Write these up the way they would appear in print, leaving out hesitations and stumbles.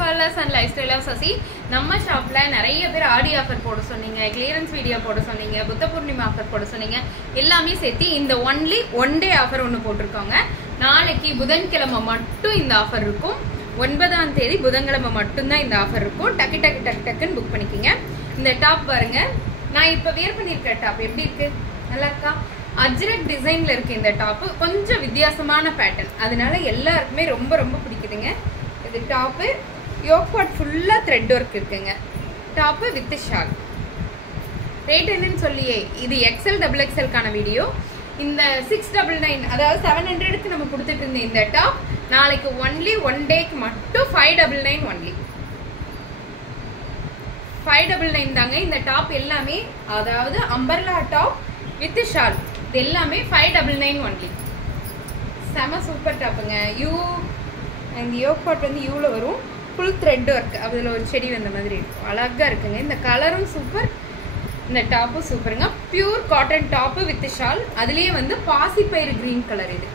Footfallers and Lifestyle of Sasi. நம்ம ஷாப்ல நிறைய பேர் ஆடி ஆஃபர் போட சொன்னீங்க, கிளியரன்ஸ் வீடியோ போட சொன்னீங்க, புத்த பூர்ணிமா ஆஃபர் போட சொன்னீங்க. எல்லாமே சேர்த்து இந்த ஒன்லி ஒன் டே ஆஃபர் ஒன்று போட்டிருக்காங்க. நாளைக்கு புதன்கிழமை மட்டும் இந்த ஆஃபர் இருக்கும். 9ஆம் தேதி புதன்கிழமை மட்டும்தான் இந்த ஆஃபர் இருக்கும். டக்குன்னு புக் பண்ணிக்கிங்க. இந்த டாப் பாருங்க, நான் இப்ப வேர் பண்ணிருக்கிற டாப் எப்படி இருக்கு, நல்லா இருக்கா? அஜ்ரக் டிசைன்ல இருக்கு இந்த டாப். கொஞ்சம் வித்தியாசமான பேட்டர்ன், அதனால எல்லாருக்குமே ரொம்ப ரொம்ப பிடிக்குதுங்க. இது டாப் யோக் பார்ட் ஃபுல்லா த்ரெட் ஒர்க் இருக்குங்க. Top with shawl. ரேட் என்னன்னு சொல்லியே, இது XL XXL கான வீடியோ. இந்த 699 அதாவது 700க்கு நம்ம கொடுத்துட்டு இருந்த இந்த டாப் நாளைக்கு ஒன்லி ஒன் டேக்கு மட்டும் 599 ஒன்லி 599 தாங்க. இந்த டாப் எல்லாமே அதாவது அம்பர்லா டாப் வித் ஷால், இது எல்லாமே 599 ஒன்லி. செம சூப்பர் டாப்புங்க. யூ இந்த யோக் பார்ட் வந்து யூல வரும், ஃபுல் த்ரெட் ஒர்க், அதில் ஒரு செடி வந்த மாதிரி இருக்கும், அழகா இருக்குங்க. இந்த கலரும் சூப்பர், இந்த டாப்பும் சூப்பருங்க. Pure cotton top with shawl. அதுலேயே வந்து பாசிப்பயிறு கிரீன் கலர், இது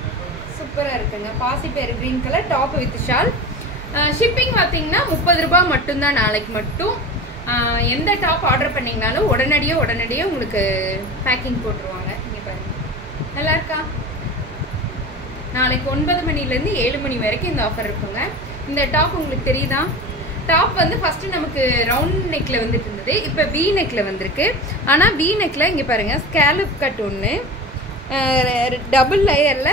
சூப்பராக இருக்குங்க. பாசிப்பயிறு green colour top with shawl. Shipping பார்த்தீங்கன்னா 30 ரூபாய் மட்டும்தான் நாளைக்கு மட்டும். எந்த டாப் ஆர்டர் பண்ணீங்கனாலும் உடனடியே உங்களுக்கு பேக்கிங் போட்டுருவாங்க. இங்கே பாருங்க, நல்லா இருக்கா? நாளைக்கு 9 மணிலேருந்து 7 மணி வரைக்கும் இந்த ஆஃபர் இருக்குங்க. இந்த டாப் உங்களுக்கு தெரியுதா? டாப் வந்து ஃபர்ஸ்ட் நமக்கு ரவுண்ட் நெக்ல வந்துட்டு இருந்தது, இப்போ வி நெக்ல வந்திருக்கு. ஆனால் வி நெக்ல இங்கே பாருங்க, ஸ்கேலப் கட் ஒன்று, டபுள் லேயர்ல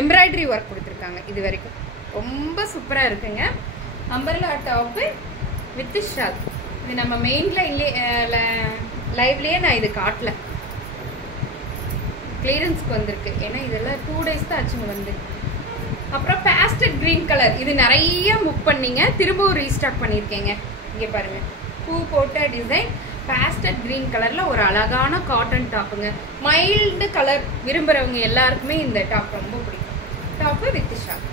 எம்ப்ராய்டரி ஒர்க் கொடுத்துருக்காங்க. இது வரைக்கும் ரொம்ப சூப்பராக இருக்குங்க. Umbrella top with shawl. இது நம்ம மெயின் லைவ்லயே நான் இது காட்டல, கிளியரன்ஸ்க்கு வந்திருக்கு. ஏன்னா இதெல்லாம் 2 days தான் ஆச்சுங்க வந்து. அப்புறம் பேஸ்டல் கிரீன் கலர், இது நிறைய புக் பண்ணீங்க, திரும்பவும் ரீஸ்டாக் பண்ணியிருக்கேங்க. இங்கே பாருங்க, பூ போட்ட டிசைன், பேஸ்டல் கிரீன் கலர்ல ஒரு அழகான காட்டன் டாப்புங்க. மைல்டு கலர் விரும்புறவங்க எல்லாருக்குமே இந்த டாப் ரொம்ப பிடிக்கும். Top with shawl.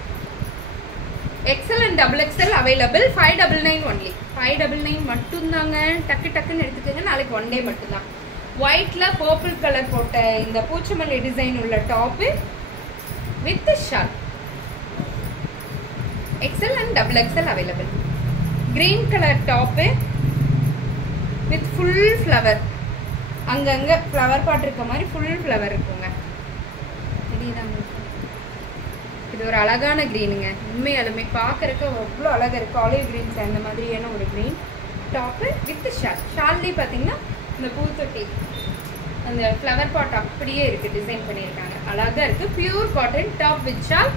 XL and XXL available. 599 only 599 மட்டும்தாங்க. டக்குன்னு எடுத்துக்கோங்க. நாளைக்கு ஒன் டே மட்டும்தான். ஒயிட்ல பர்பிள் கலர் போட்ட இந்த பூச்சமல்லி டிசைன் உள்ள top with shawl. XL and XXL available. Green colour top with full flower, அங்கங்க ஃப்ளவர் பாட் இருக்க மாதிரி ஃபுல் ஃப்ளவர் இருக்குங்க. தெரியுதாங்க? இது ஒரு அழகான கிரீனுங்க. உண்மையாலுமே பார்க்கறதுக்கு அவ்வளோ அழகாக இருக்குது. ஆலிவ் கிரீன்ஸ் அந்த மாதிரியான ஒரு கிரீன் டாப்பு வித் ஷால். ஷால்லேயே பார்த்தீங்கன்னா இந்த பூத்தொட்டி அந்த ஃப்ளவர் பாட் அப்படியே இருக்குது, டிசைன் பண்ணியிருக்காங்க, அழகாக இருக்குது. Pure cotton top with shawl.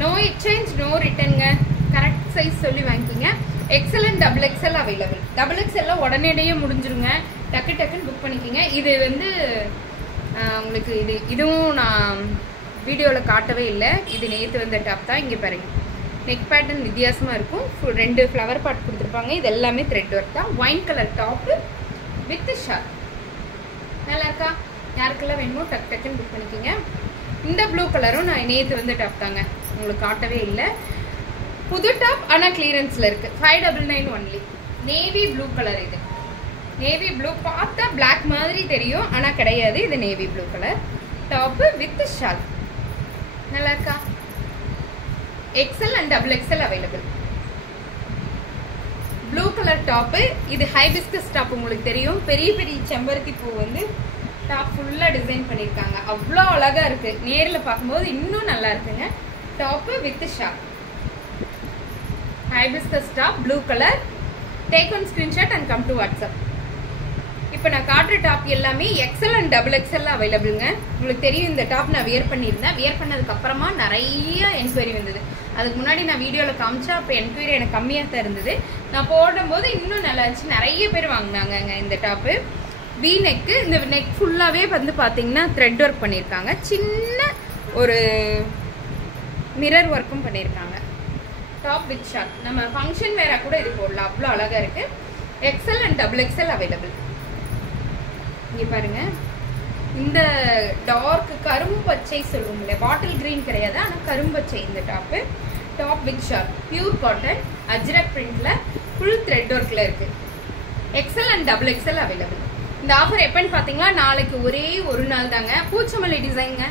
No exchange, no ரிட்டர்னுங்க. கரெக்ட் சைஸ் சொல்லி வாங்கிக்கிங்க. XL and XXL available. XXL உடனடியே முடிஞ்சிருங்க. டக்குன்னு புக் பண்ணிக்கிங்க. இது வந்து உங்களுக்கு இதுவும் நான் வீடியோவில் காட்டவே இல்லை, இது நேற்று வந்த டாப் தான். இங்கே பாருங்க, நெக் பேட்டர்ன் வித்தியாசமாக இருக்கும். 2 ஃப்ளவர் பாட் கொடுத்துருப்பாங்க. இது எல்லாமே த்ரெட் ஒர்க் தான். Wine colour top with shawl. நல்லா இருக்கா? யாருக்கெல்லாம் வேணுமோ டக்குன்னு புக் பண்ணிக்கிங்க. இந்த ப்ளூ கலரும் நான் நேற்று வந்த டாப் தாங்க, உங்களுக்கு காட்டவே இல்லை. புது டாப் ஆனால் கிளியரன்ஸில் இருக்குது. 599 ஒன்லி. Navy blue colour. இது நேவி ப்ளூ பார்த்தா பிளாக் மாதிரி தெரியும், ஆனால் கிடையாது. இது navy blue colour top with shawl. நல்லா இருக்கா? XL and XXL available. Blue colour top. இது ஹைபிஸ்கஸ் டாப், உங்களுக்கு தெரியும். பெரிய செம்பருத்தி பூ வந்து டாப் ஃபுல்லா டிசைன் பண்ணியிருக்காங்க. அவ்வளோ அழகா இருக்கு. நேரில் பார்க்கும்போது இன்னும் நல்லா இருக்குங்க. Top with shawl. Hibiscus top blue colour. Take one screenshot and come to WhatsApp. இப்போ நான் காட்டுற டாப் எல்லாமே XL and XXL அவைலபிளுங்க. உங்களுக்கு தெரியும், இந்த டாப் நான் வியர் பண்ணியிருந்தேன். வியர் பண்ணதுக்கு அப்புறமா நிறைய என்கொயரி வந்தது. அதுக்கு முன்னாடி நான் வீடியோவில் காமிச்சா அப்போ என்கொயரி எனக்கு கம்மியாக தான் இருந்தது. நான் போடும்போது இன்னும் நல்லா இருந்துச்சு, நிறைய பேர் வாங்கினாங்கங்க இந்த டாப்பு. We neck. இந்த நெக் ஃபுல்லாகவே வந்து பார்த்தீங்கன்னா த்ரெட் ஒர்க் பண்ணியிருக்காங்க. சின்ன ஒரு மிரர் ஒர்க்கும் பண்ணியிருக்காங்க. Top with shawl. நம்ம ஃபங்க்ஷன் வேற கூட இது போடலாம், அவ்வளோ அழகாக இருக்குது. XL and XXL available. இங்கே பாருங்க, இந்த டார்க் கரும்பச்சை சொல்லுவோம் இல்லையா, பாட்டில் கிரீன் கிடையாது, ஆனால் கரும்பச்சை இந்த top. Top with shawl. Pure cotton ajrak பிரிண்ட்ல ஃபுல் த்ரெட் ஒர்க்ல இருக்கு. XL and XXL available. இந்த ஆஃபர் எப்பன்னு பார்த்தீங்கன்னா நாளைக்கு ஒரே ஒரு நாள் தாங்க. பூச்சமல்லி டிசைனுங்க,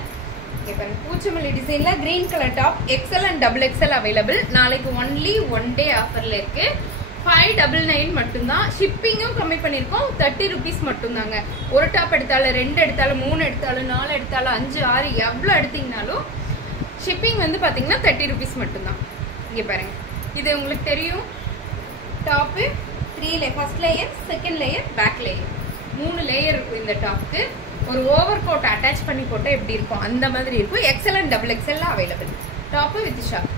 பூச்சமல்லி டிசைன்ல green colour top XL and double XL available. நாளைக்கு ஒன்லி 1 டே ஆஃபர்ல இருக்கு. 599 மட்டும்தான். ஷிப்பிங்கும் கம்மி பண்ணிருக்கோம். 30 rupees மட்டும்தாங்க. ஒரு டாப் எடுத்தாலும் 2 எடுத்தாலும் 3 எடுத்தாலும் 4 எடுத்தாலும் 5 6 எவ்வளவு எடுத்தீங்கனாலும் ஷிப்பிங் வந்து பாத்தீங்கன்னா 30 rupees மட்டும்தான். இங்க பாருங்க, இது உங்களுக்கு தெரியும். Top 3 first layer, second layer, back layer, 3 layer இருக்கும். இந்த டாப்க்கு ஒரு ஓவர் கோட் அட்டாச் பண்ணி போட்டா எப்படி இருக்கும் அந்த மாதிரி இருக்கும். XL and double XL available. Top with shawl,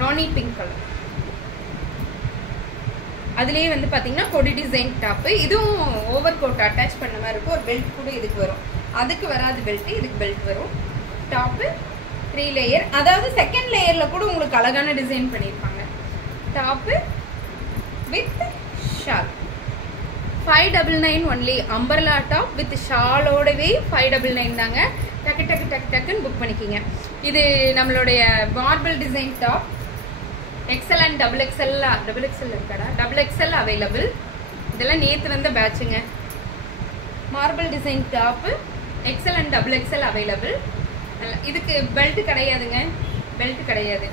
ராணி பிங்க் கலர். அதுலயே வந்து பாத்தீங்கன்னா கொடி டிசைன் டாப். இதுவும் ஓவர் கோட் அட்டாச் பண்ண மாதிரி இருக்கும். ஒரு பெல்ட் கூட இதுக்கு வரும். அதுக்கு வராது பெல்ட், இதுக்கு பெல்ட் வரும். டாப் 3 லேயர், அதாவது செகண்ட் லேயர்ல கூட உங்களுக்கு அழகான டிசைன் பண்ணிருப்பாங்க. Top with shawl 599 only. அம்பர்லா டாப் வித் ஷாலோடவே 599 தாங்க. டக்கு டக்கு டக்கு டக்குன்னு புக் பண்ணிக்கிங்க. இது நம்மளுடைய marble design top. XL and double XL இருக்காடா, டபுள் எக்ஸ்எல் அவைலபிள். இதெல்லாம் நேற்று வந்த பேட்சுங்க. Marble design top XL and double XL available. இதுக்கு பெல்ட் கிடையாதுங்க, பெல்ட் கிடையாது.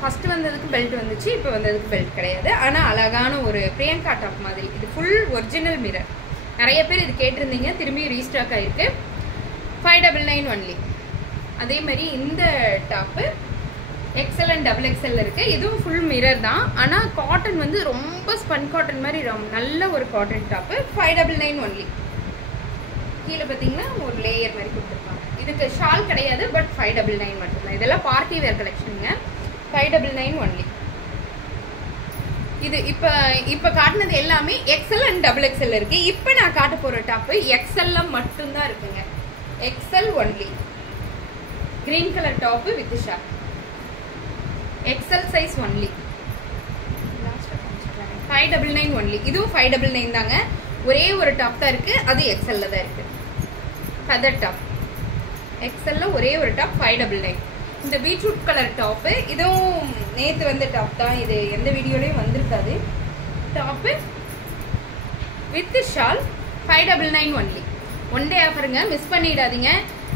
ஃபர்ஸ்ட் வந்ததுக்கு பெல்ட் வந்துச்சு, இப்போ வந்ததுக்கு பெல்ட் கிடையாது. ஆனால் அழகான ஒரு பிரியங்கா டாப் மாதிரி. இது ஃபுல் ஒரிஜினல் மிரர். நிறைய பேர் இது கேட்டிருந்தீங்க, திரும்பி ரீஸ்டாக் ஆயிருக்கு. 599 ஒன்லி. அதே மாதிரி இந்த top XL and double XL இருக்கு. இதுவும் ஃபுல் மிரர் தான். ஆனால் காட்டன் வந்து ரொம்ப ஸ்பன் காட்டன் மாதிரி நல்ல ஒரு காட்டன் டாப்பு. 599 ஒன்லி. கீழே பார்த்தீங்கன்னா ஒரு லேயர் மாதிரி கொடுத்துருப்பாங்க. இதுக்கு ஷால் கிடையாது, பட் 599 மட்டும்தான். இதெல்லாம் பார்ட்டி வேர் கலெக்ஷனுங்க. 599 ஒன்லி. இது இப்ப காட்டினது எல்லாமே எக்ஸ்எல் அண்ட் டபுள் எக்ஸ்எல் இருக்கு. இப்ப நான் காட்ட போற டாப் எக்ஸ்எல்ல மட்டும்தான் இருக்குங்க. XL only. Green colour top with shawl. XL size only. 599 only. இதுவும் 599 தாங்க. ஒரே ஒரு டாப் தான் இருக்கு, அது எக்ஸ்எல்ல தான் இருக்கு. ஃபெதர் டாப் எக்ஸ்எல்ல ஒரே ஒரு டாப் 599. இந்த பீட்ரூட் கலர் டாப், இதுவும் நேத்து வந்த டாப் தான். இது எந்த வீடியோலயும் வந்திருக்காது. Top with shawl 599 only. 1 day ஆஃபருங்க, மிஸ் பண்ணிடாதீங்க.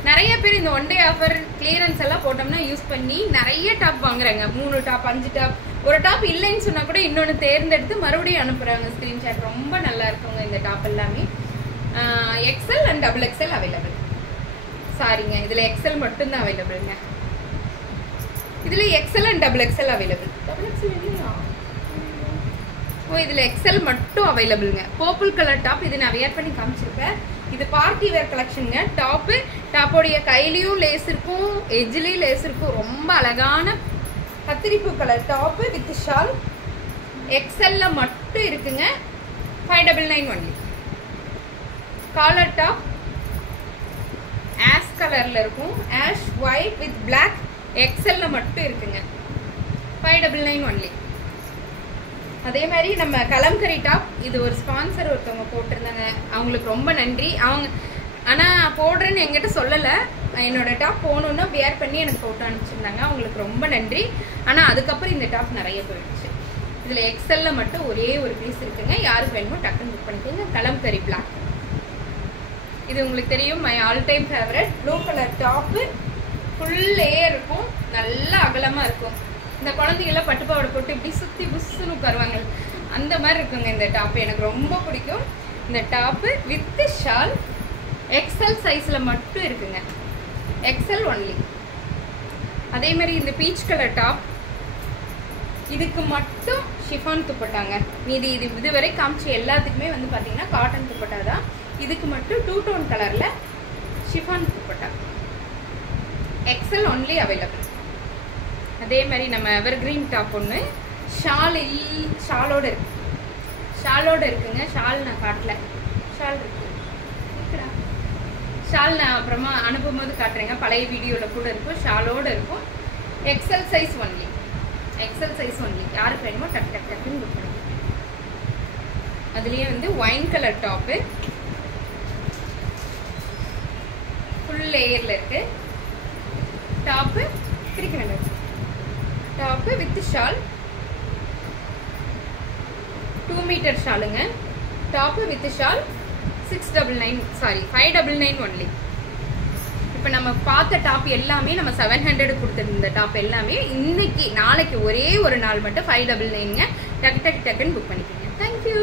நிறைய பேர் இந்த 1 டே ஆஃபர் கிளியரன்ஸ் எல்லாம் போட்டோம்னா யூஸ் பண்ணி நிறைய டாப் வாங்குறாங்க. 3 டாப் 5 டாப். ஒரு டாப் இல்லைன்னு சொன்னா கூட இன்னொன்னு தேர்ந்தெடுத்து மறுபடியும் அனுப்புறாங்க ஸ்கிரீன்ஷாட். ரொம்ப நல்லா இருக்குங்க இந்த டாப் எல்லாமே. XL and double XL available. சாரிங்க, இதுல எக்ஸ்எல் மட்டும் தான் அவைலபிள்ங்க. இதுல XL and double XL available. Double XL இல்லையா? ஓ, இதுல எக்ஸ்எல் மட்டும் அவைலபிள்ங்க. Purple colour top. இது நான் வியர் பண்ணி காமிச்சிருப்பேன். இது பார்ட்டி வேர் கலெக்ஷனுங்க. டாப்போடைய கையிலயும் லேஸ் இருக்கும், எஜ்லயும் லேஸ் இருக்கும். ரொம்ப அழகான கத்திரிப்பூ கலர் டாப் வித் ஷால். எக்ஸ்எல்ல மட்டும் இருக்குங்க. 599 ஒன்லி. காலர் டாப் ஆஷ் கலர்ல இருக்கும். Ash white with black. எக்ஸ்எல்ல மட்டும் இருக்குங்க. 599 ஒன்லி. அதே மாதிரி நம்ம கலம்கரி டாப், இது ஒரு ஸ்பான்சர் ஒருத்தவங்க போட்டிருந்தாங்க, அவங்களுக்கு ரொம்ப நன்றி. அவங்க ஆனா போடுறேன்னு என்கிட்ட சொல்லல. என்னோட டாப் போகணும்னா வியர் பண்ணி எனக்கு போட்டு அனுப்பிச்சிருந்தாங்க. அவங்களுக்கு ரொம்ப நன்றி. ஆனா அதுக்கப்புறம் இந்த டாப் நிறைய போயிடுச்சு. இதுல எக்ஸ்எல்ல மட்டும் ஒரே ஒரு பீஸ் இருக்குங்க. யாருக்கு வேணுமோ டக்குன்னு புக் பண்ணிக்கோங்க. கலம்கரி பிளாக். இது உங்களுக்கு தெரியும், my all time favourite. Blue colour top full layer இருக்கும், நல்ல அகலமா இருக்கும். இந்த குழந்தைங்கெல்லாம் பட்டுப்பாவோட போட்டு இப்படி சுத்தி புஷ்ஷுன்னு உட்காருவாங்க, அந்த மாதிரி இருக்குங்க இந்த டாப். எனக்கு ரொம்ப பிடிக்கும் இந்த டாப் வித் ஷால். எக்ஸ்எல் சைஸ்ல மட்டும் இருக்குங்க. XL only. அதே மாதிரி இந்த பீச் கலர் டாப், இதுக்கு மட்டும் ஷிஃபான் துப்பட்டாங்க. மீதி இதுவரை காமிச்ச எல்லாத்துக்குமே வந்து பாத்தீங்கன்னா காட்டன் துப்பட்டா தான். இதுக்கு மட்டும் 2 டோன் கலர்ல chiffon dupatta. XL only available. அதே மாதிரி நம்ம எவர் கிரீன் டாப் ஒன்று ஷாலோட இருக்கு. ஷாலோட இருக்குங்க. ஷால் நான் காட்டல. ஷால் இருக்கு. ஷால் நான் அப்புறமா அனுப்பும் போது காட்டுறேங்க. பழைய வீடியோல கூட இருக்கும். ஷாலோட இருக்கும். XL size only. XL size only. யாருக்கு வேணுமோ டக் டக் டக்குன்னு புக் பண்ணுங்க. அதுலயே வந்து ஒயின் கலர் டாப்பு ஃபுல் லேயர்ல இருக்கு. டாப்பு பிரிக்க வேண்டாம். டாப்பு வித் ஷால் 2 மீட்டர் ஷாலுங்க. Top with shawl 599 only. இப்போ நம்ம பார்த்த டாப் எல்லாமே நம்ம 700 கொடுத்துருந்த டாப் எல்லாமே இன்னைக்கு நாளைக்கு ஒரே ஒரு நாள் மட்டும் 599ங்க. டக்கு டக்கு டக்குன்னு புக் பண்ணிக்கோங்க. தேங்க்யூ.